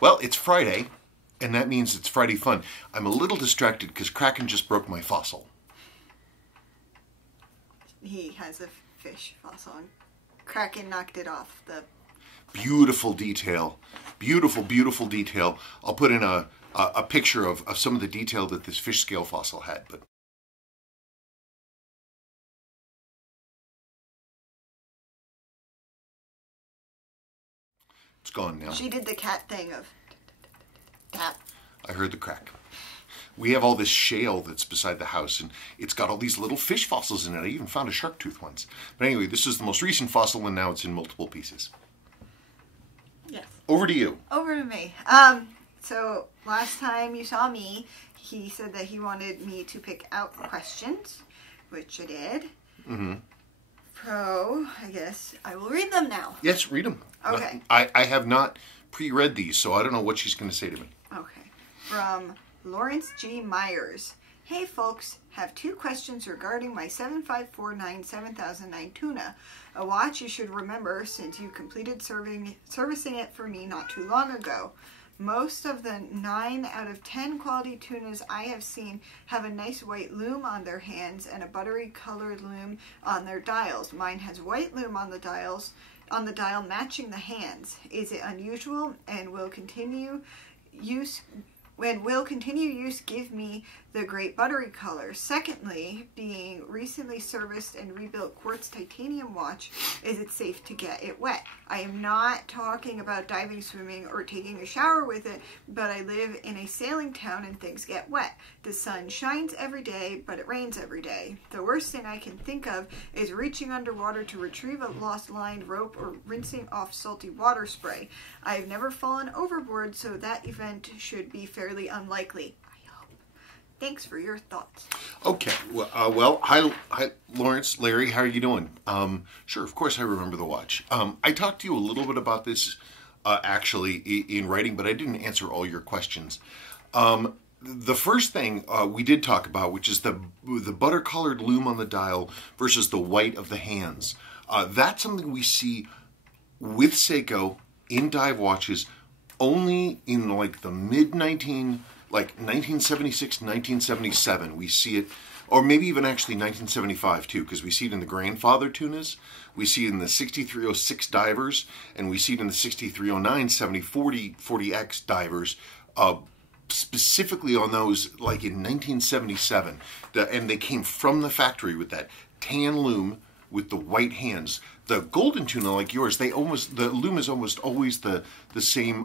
Well, it's Friday, and that means it's Friday fun. I'm a little distracted because Kraken just broke my fossil. He has a fish fossil, and Kraken knocked it off the... Beautiful detail. Beautiful, beautiful detail. I'll put in a picture of some of the detail that this fish scale fossil had. But it's gone now. She did the cat thing of tap. I heard the crack. We have all this shale that's beside the house, and it's got all these little fish fossils in it. I even found a shark tooth once. But anyway, this is the most recent fossil, and now it's in multiple pieces. Yes. Over to you. Over to me. So last time you saw me, he said that he wanted me to pick out questions, which I did. Mm-hmm. So I guess I will read them now. Yes, read them. Okay. I have not pre-read these, so I don't know what she's going to say to me. Okay. From Lawrence G. Myers. Hey folks, have two questions regarding my 7549 7009 tuna. A watch you should remember since you completed servicing it for me not too long ago. Most of the 9 out of 10 quality tunas I have seen have a nice white lume on their hands and a buttery colored lume on their dials. Mine has white lume on the dial matching the hands. Is it unusual and will continued use give me the great buttery color? Secondly, being recently serviced and rebuilt quartz titanium watch, is it safe to get it wet? I am not talking about diving, swimming, or taking a shower with it, but I live in a sailing town and things get wet. The sun shines every day, but it rains every day. The worst thing I can think of is reaching underwater to retrieve a lost line rope or rinsing off salty water spray. I have never fallen overboard, so that event should be fairly unlikely. Thanks for your thoughts. Okay. Well, hi, Lawrence, Larry. How are you doing? Sure, of course I remember the watch. I talked to you a little bit about this, actually, in writing, but I didn't answer all your questions. The first thing we did talk about, which is the butter-colored lume on the dial versus the white of the hands. That's something we see with Seiko in dive watches only in like the mid-19... like 1976, 1977, we see it, or maybe even actually 1975 too, because we see it in the grandfather tunas, we see it in the 6306 divers, and we see it in the 6309 7040 40X divers, specifically on those like in 1977, and they came from the factory with that tan lume with the white hands. The golden tuna like yours, the lume is almost always the same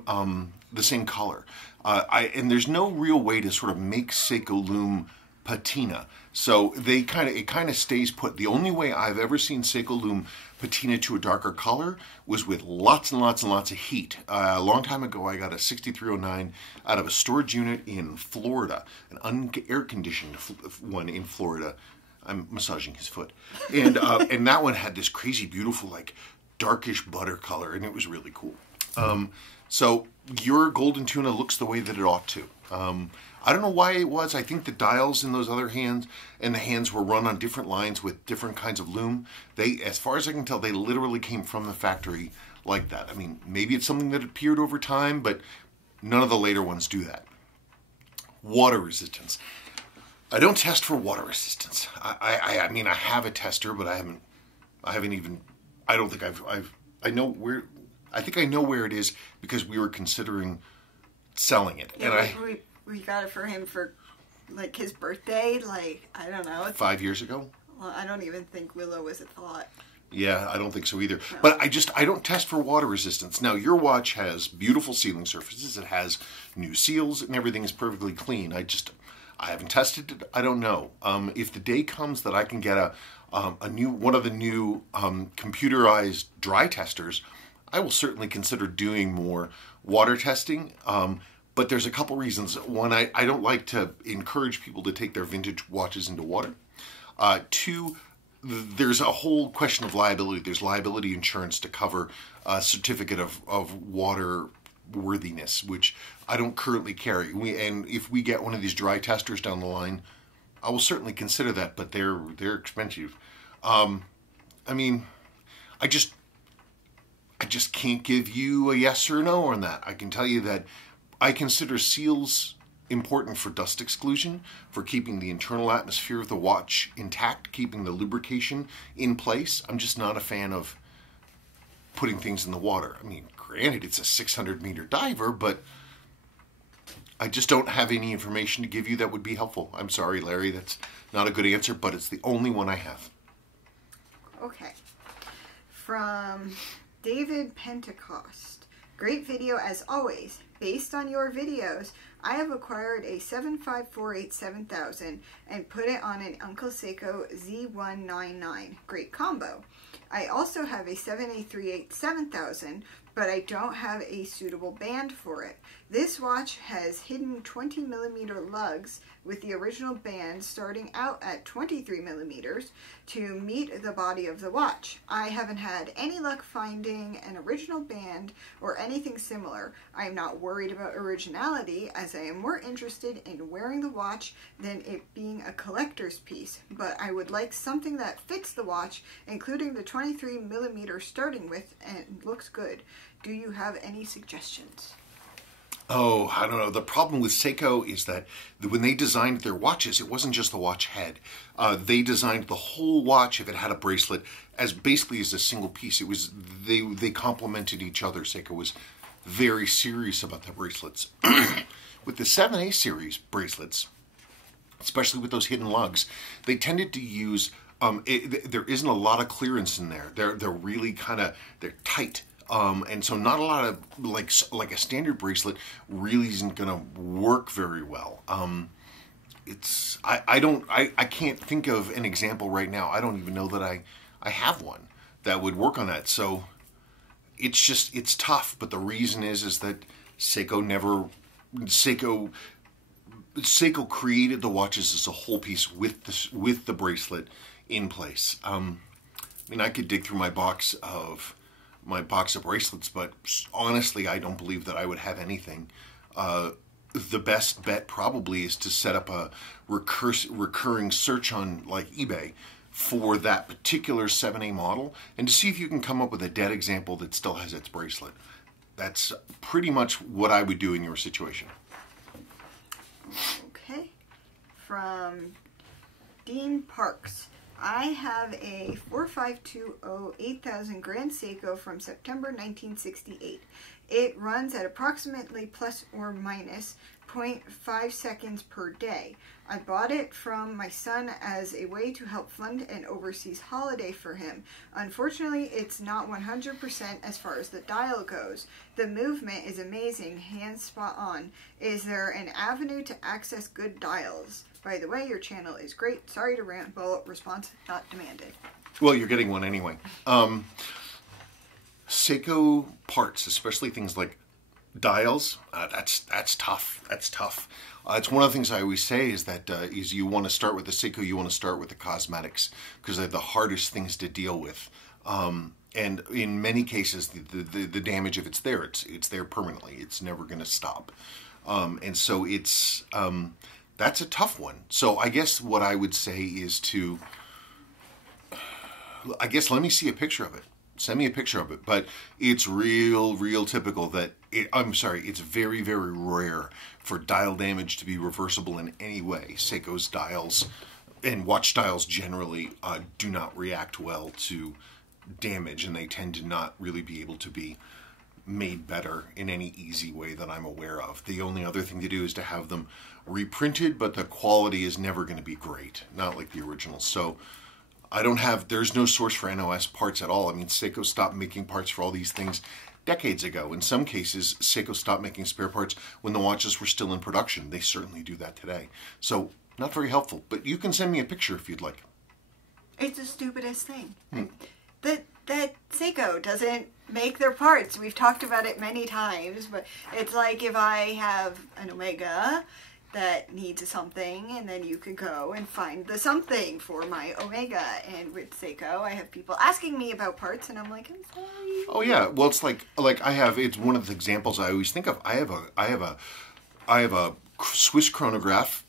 color. And there's no real way to sort of make Seiko lume patina. So it kind of stays put. The only way I've ever seen Seiko lume patina to a darker color was with lots and lots and lots of heat. A long time ago, I got a 6309 out of a storage unit in Florida, an unair-conditioned one in Florida. I'm massaging his foot. And and that one had this crazy, beautiful, like, darkish butter color, and it was really cool. So your golden tuna looks the way that it ought to. I don't know why it was. I think the dials in those other hands and the hands were run on different lines with different kinds of lume. They, as far as I can tell, they literally came from the factory like that. I mean, maybe it's something that appeared over time, but none of the later ones do that. Water resistance. I don't test for water resistance. I mean, I have a tester, but I haven't even, I don't think I know where, I think I know where it is because we were considering selling it. Yeah, and we got it for him for, like, his birthday, like, I don't know. 5 years ago? Well, I don't even think Willow was a thought. Yeah, I don't think so either. No. But I don't test for water resistance. Now, your watch has beautiful sealing surfaces. It has new seals and everything is perfectly clean. I haven't tested it. I don't know. If the day comes that I can get one of the new computerized dry testers, I will certainly consider doing more water testing. But there's a couple reasons. One, I don't like to encourage people to take their vintage watches into water. Two, there's a whole question of liability. There's liability insurance to cover a certificate of water worthiness, which I don't currently carry. And if we get one of these dry testers down the line, I will certainly consider that, but they're expensive. I mean, I just can't give you a yes or no on that. I can tell you that I consider seals important for dust exclusion, for keeping the internal atmosphere of the watch intact, keeping the lubrication in place. I'm just not a fan of putting things in the water. I mean, granted, it's a 600-meter diver, but I just don't have any information to give you that would be helpful. I'm sorry, Larry, that's not a good answer, but it's the only one I have. Okay. From David Pentecost. Great video as always. Based on your videos, I have acquired a 7548-7000 and put it on an Uncle Seiko Z199. Great combo. I also have a 7838-7000, but I don't have a suitable band for it. This watch has hidden 20mm lugs with the original band starting out at 23mm to meet the body of the watch. I haven't had any luck finding an original band or anything similar. I am not worried about originality, as I am more interested in wearing the watch than it being a collector's piece, but I would like something that fits the watch, including the 23mm starting with, and looks good. Do you have any suggestions? Oh, I don't know. The problem with Seiko is that when they designed their watches, it wasn't just the watch head. They designed the whole watch, if it had a bracelet, as basically as a single piece. It was they complemented each other. Seiko was very serious about their bracelets. With the 7A series bracelets, especially with those hidden lugs, they tended to use. There isn't a lot of clearance in there. They're really they're tight. And so not a lot of, like a standard bracelet really isn't going to work very well. I can't think of an example right now. I don't even know that I have one that would work on that. So it's tough. But the reason is that Seiko created the watches as a whole piece with the bracelet in place. I mean, I could dig through my box of bracelets, but honestly, I don't believe that I would have anything. The best bet probably is to set up a recurring search on like eBay for that particular 7A model and to see if you can come up with a dead example that still has its bracelet. That's pretty much what I would do in your situation. Okay. From Dean Parks. I have a 4520-8000 Grand Seiko from September 1968. It runs at approximately plus or minus 0.5 seconds per day. I bought it from my son as a way to help fund an overseas holiday for him. Unfortunately, it's not 100% as far as the dial goes. The movement is amazing, hands spot on. Is there an avenue to access good dials? By the way, your channel is great. Sorry to ramble. Response not demanded. Well, you're getting one anyway. Seiko parts, especially things like dials, that's tough. That's tough. It's one of the things I always say is that is you want to start with the Seiko, you want to start with the cosmetics because they're the hardest things to deal with. And in many cases, the damage, if it's there, it's there permanently. It's never going to stop. And so that's a tough one. So I guess what I would say is let me see a picture of it. Send me a picture of it. But it's real typical that it's very, very rare for dial damage to be reversible in any way. Seiko's dials and watch dials generally do not react well to damage, and they tend to not really be able to be made better in any easy way that I'm aware of. The only other thing to do is to have them reprinted, but the quality is never going to be great, not like the originals. So there's no source for NOS parts at all. I mean, Seiko stopped making parts for all these things decades ago. In some cases, Seiko stopped making spare parts when the watches were still in production. They certainly do that today. So not very helpful, but you can send me a picture if you'd like. It's the stupidest thing. That Seiko doesn't make their parts. We've talked about it many times, but it's like if I have an Omega that needs something, and then you could go and find the something for my Omega. And with Seiko, I have people asking me about parts, and I'm like, I'm sorry. Oh yeah, well it's like it's one of the examples I always think of. I have a Swiss chronograph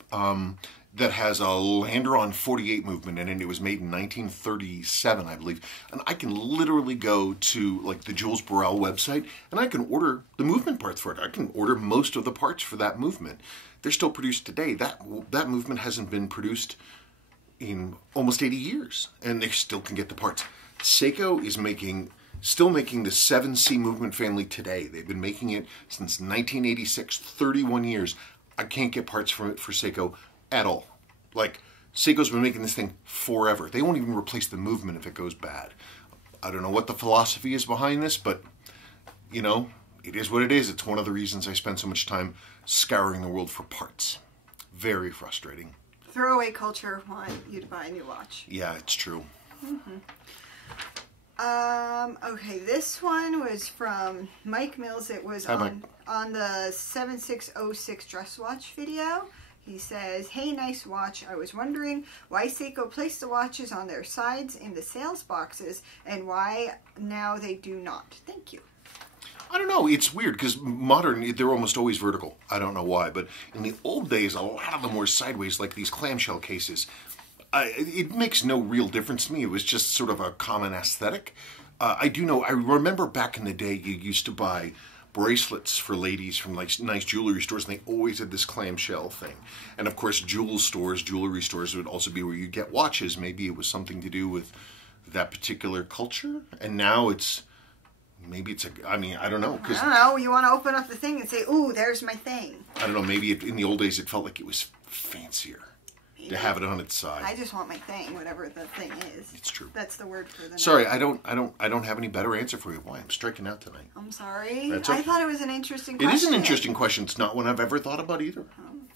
that has a lander on 48 movement in it. It was made in 1937, I believe. And I can literally go to like the Jules Burrell website and I can order the movement parts for it. I can order most of the parts for that movement. They're still produced today. That movement hasn't been produced in almost 80 years, and they still can get the parts. Seiko is still making the 7C movement family today. They've been making it since 1986, 31 years. I can't get parts from it for Seiko at all. Like, Seiko's been making this thing forever. They won't even replace the movement if it goes bad. I don't know what the philosophy is behind this, but, you know, it is what it is. It's one of the reasons I spend so much time scouring the world for parts. Very frustrating. Throwaway culture want you to buy a new watch. Yeah, it's true. Mm-hmm. Okay, this one was from Mike Mills. It was on the 7606 dress watch video. He says, "Hey, nice watch. I was wondering why Seiko placed the watches on their sides in the sales boxes and why now they do not. Thank you." I don't know. It's weird because modern, they're almost always vertical. I don't know why, but in the old days, a lot of them were sideways, like these clamshell cases. It makes no real difference to me. It was just sort of a common aesthetic. I remember back in the day, you used to buy bracelets for ladies from like nice jewelry stores, and they always had this clamshell thing. And of course, jewelry stores would also be where you get watches. Maybe it was something to do with that particular culture. And now I don't know. I don't know. You want to open up the thing and say, "Ooh, there's my thing." I don't know. Maybe in the old days, it felt like it was fancier. To have it on its side. I just want my thing, whatever the thing is. It's true. That's the word for the Sorry, night. I don't have any better answer for you. Why? I'm striking out tonight. I'm sorry. That's okay. I thought it was an interesting question. It is an interesting question. It's not one I've ever thought about either.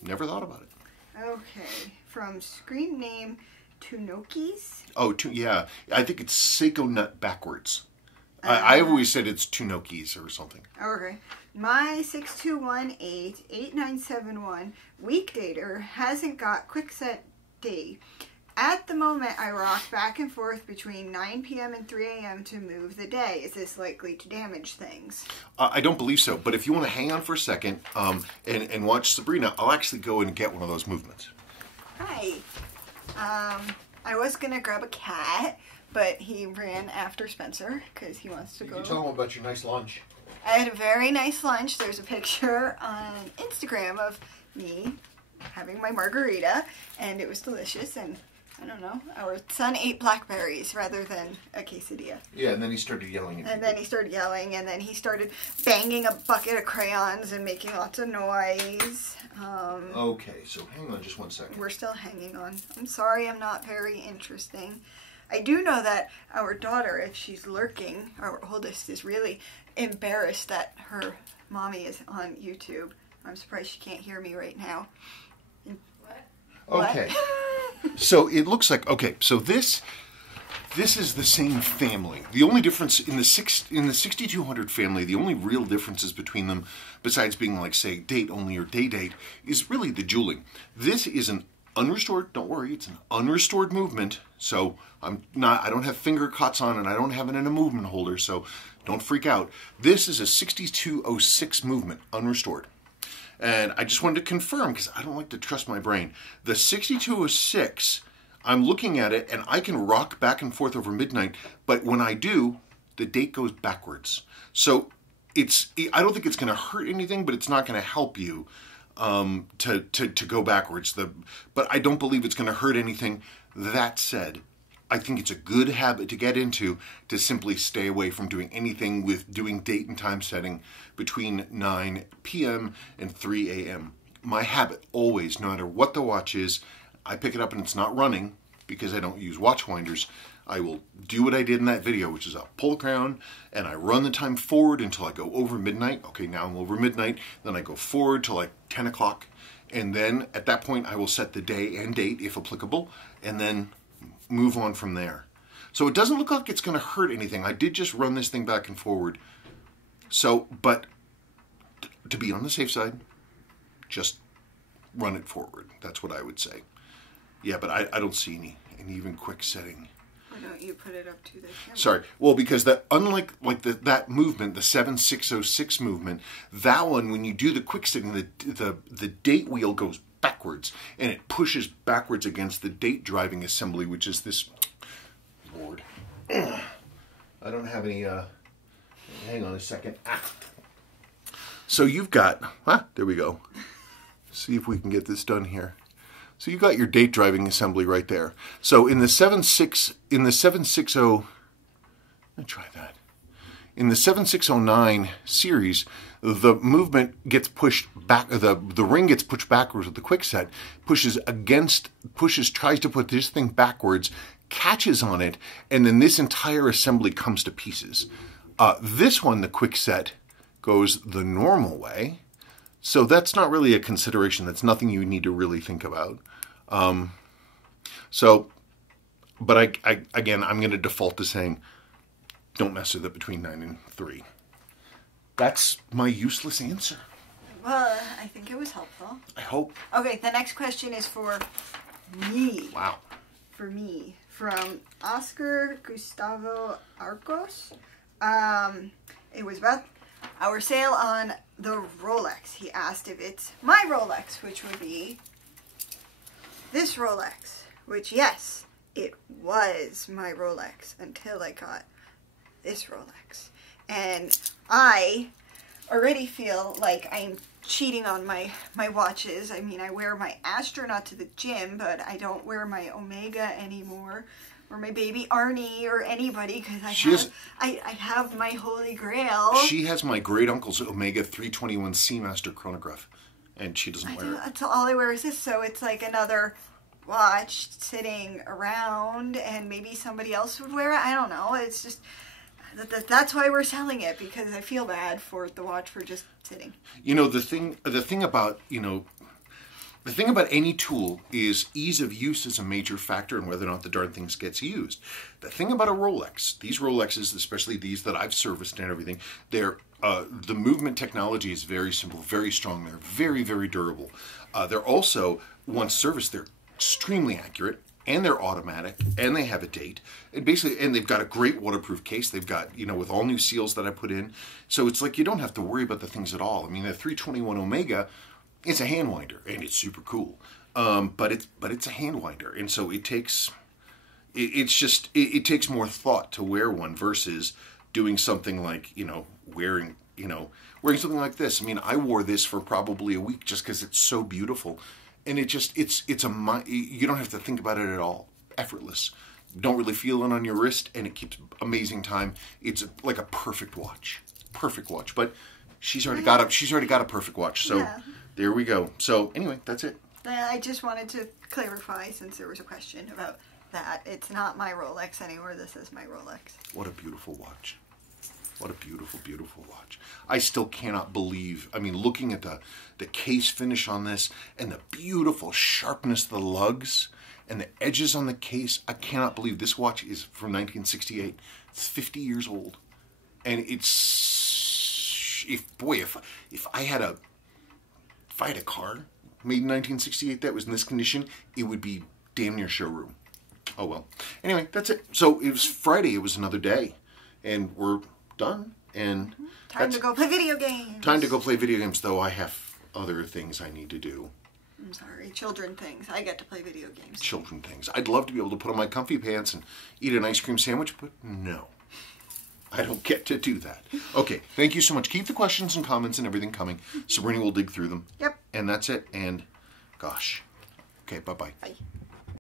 Never thought about it. Okay. From screen name Tunokis. Oh, yeah. I think it's Seiko nut backwards. I've always said it's Tunokis or something. Okay. My 6218-8971 weekdater hasn't got quick set day. At the moment, I rock back and forth between 9 p.m. and 3 a.m. to move the day. Is this likely to damage things? I don't believe so, but if you want to hang on for a second and watch Sabrina, I'll actually go and get one of those movements. Hi. I was going to grab a cat, but he ran after Spencer because he wants to go. You can tell him about your nice lunch. I had a very nice lunch. There's a picture on Instagram of me having my margarita, and it was delicious, and I don't know, our son ate blackberries rather than a quesadilla. Yeah, and then he started yelling at me. And then he started yelling, and then he started banging a bucket of crayons and making lots of noise. Okay, so hang on just one second. We're still hanging on. I'm sorry I'm not very interesting. I do know that our daughter, if she's lurking, our oldest, is really embarrassed that her mommy is on YouTube. I'm surprised she can't hear me right now. Okay. So it looks like, so this is the same family. The only difference in the 6200 family, the only real differences between them, besides being like, say, date only or day date, is really the jeweling. This is an unrestored, don't worry, it's an unrestored movement. So I don't have finger cuts on it. I don't have it in a movement holder, so don't freak out. This is a 6206 movement, unrestored. And I just wanted to confirm, because I don't like to trust my brain. The 6206, I'm looking at it, and I can rock back and forth over midnight, but when I do, the date goes backwards. So I don't think it's going to hurt anything, but it's not going to help you to go backwards. But I don't believe it's going to hurt anything. That said, I think it's a good habit to get into to simply stay away from doing anything with doing date and time setting between 9 p.m. and 3 a.m. My habit always, no matter what the watch is, I pick it up and it's not running because I don't use watch winders. I will do what I did in that video, which is I'll pull the crown and I run the time forward until I go over midnight. Okay, now I'm over midnight. Then I go forward to like 10 o'clock. And then at that point, I will set the day and date, if applicable, and then move on from there. So it doesn't look like it's going to hurt anything. I did just run this thing back and forward. So, but to be on the safe side, just run it forward. That's what I would say. Yeah, but I don't see any even quick setting. Why don't you put it up to the camera? Sorry. Well, because unlike that movement, the 7606 movement, that one, when you do the quick setting, the date wheel goes backwards, and it pushes backwards against the date driving assembly, which is this. Lord, I don't have any. Hang on a second. So you've got. There we go. See if we can get this done here. So you got your date driving assembly right there. So in the 760, let me try that. In the 7609 series, the movement gets pushed back, the ring gets pushed backwards with the quickset, tries to put this thing backwards, catches on it, and then this entire assembly comes to pieces. This one, the quickset, goes the normal way. So that's not really a consideration. That's nothing you need to really think about. But again, I'm going to default to saying, don't mess with it between 9 and 3. That's my useless answer. Well, I think it was helpful. I hope. Okay, the next question is for me. Wow. For me. From Oscar Gustavo Arcos. It was about our sale on the Rolex. He asked if it's my Rolex, which would be this Rolex. Which, yes, it was my Rolex until I got this Rolex. And I already feel like I'm cheating on my watches. I mean, I wear my astronaut to the gym, but I don't wear my Omega anymore, or my baby Arnie, or anybody, because I have my holy grail. She has my great uncle's Omega 321 Seamaster chronograph, and she doesn't wear it. That's all I wear is this, so it's like another watch sitting around, and maybe somebody else would wear it. I don't know. It's just that's why we're selling it, because I feel bad for the watch for just sitting. You know, the thing about any tool is ease of use is a major factor in whether or not the darn thing gets used. The thing about a Rolex, these Rolexes, especially these that I've serviced and everything, the movement technology is very simple, very strong. They're very, very durable. They're also, once serviced, they're extremely accurate, and they're automatic, and they have a date, and they've got a great waterproof case. They've got, with all new seals that I put in, so it's like you don't have to worry about the things at all. I mean, the 321 Omega, it's a hand winder, and it's super cool, but it's a hand winder, and so it takes more thought to wear one versus doing something like wearing something like this. I mean, I wore this for probably a week just because it's so beautiful. And you don't have to think about it at all. Effortless. You don't really feel it on your wrist, and it keeps amazing time. It's like a perfect watch. Perfect watch. But she's already got a perfect watch. So There we go. So anyway, that's it. I just wanted to clarify, since there was a question about that. It's not my Rolex anymore. This is my Rolex. What a beautiful watch. What a beautiful, beautiful watch. I still cannot believe, looking at the case finish on this and the beautiful sharpness of the lugs and the edges on the case, I cannot believe this watch is from 1968. It's 50 years old. And if I had a car made in 1968 that was in this condition, it would be damn near showroom. Oh well. Anyway, that's it. So it was Friday. It was another day. And we're done, and time to go play video games. Time to go play video games, though I have other things I need to do. I'm sorry, children things. I get to play video games. Children things. I'd love to be able to put on my comfy pants and eat an ice cream sandwich, but no. I don't get to do that. Okay, thank you so much. Keep the questions and comments and everything coming. Sabrina will dig through them. Yep. And that's it, and gosh. Okay, bye-bye. Bye.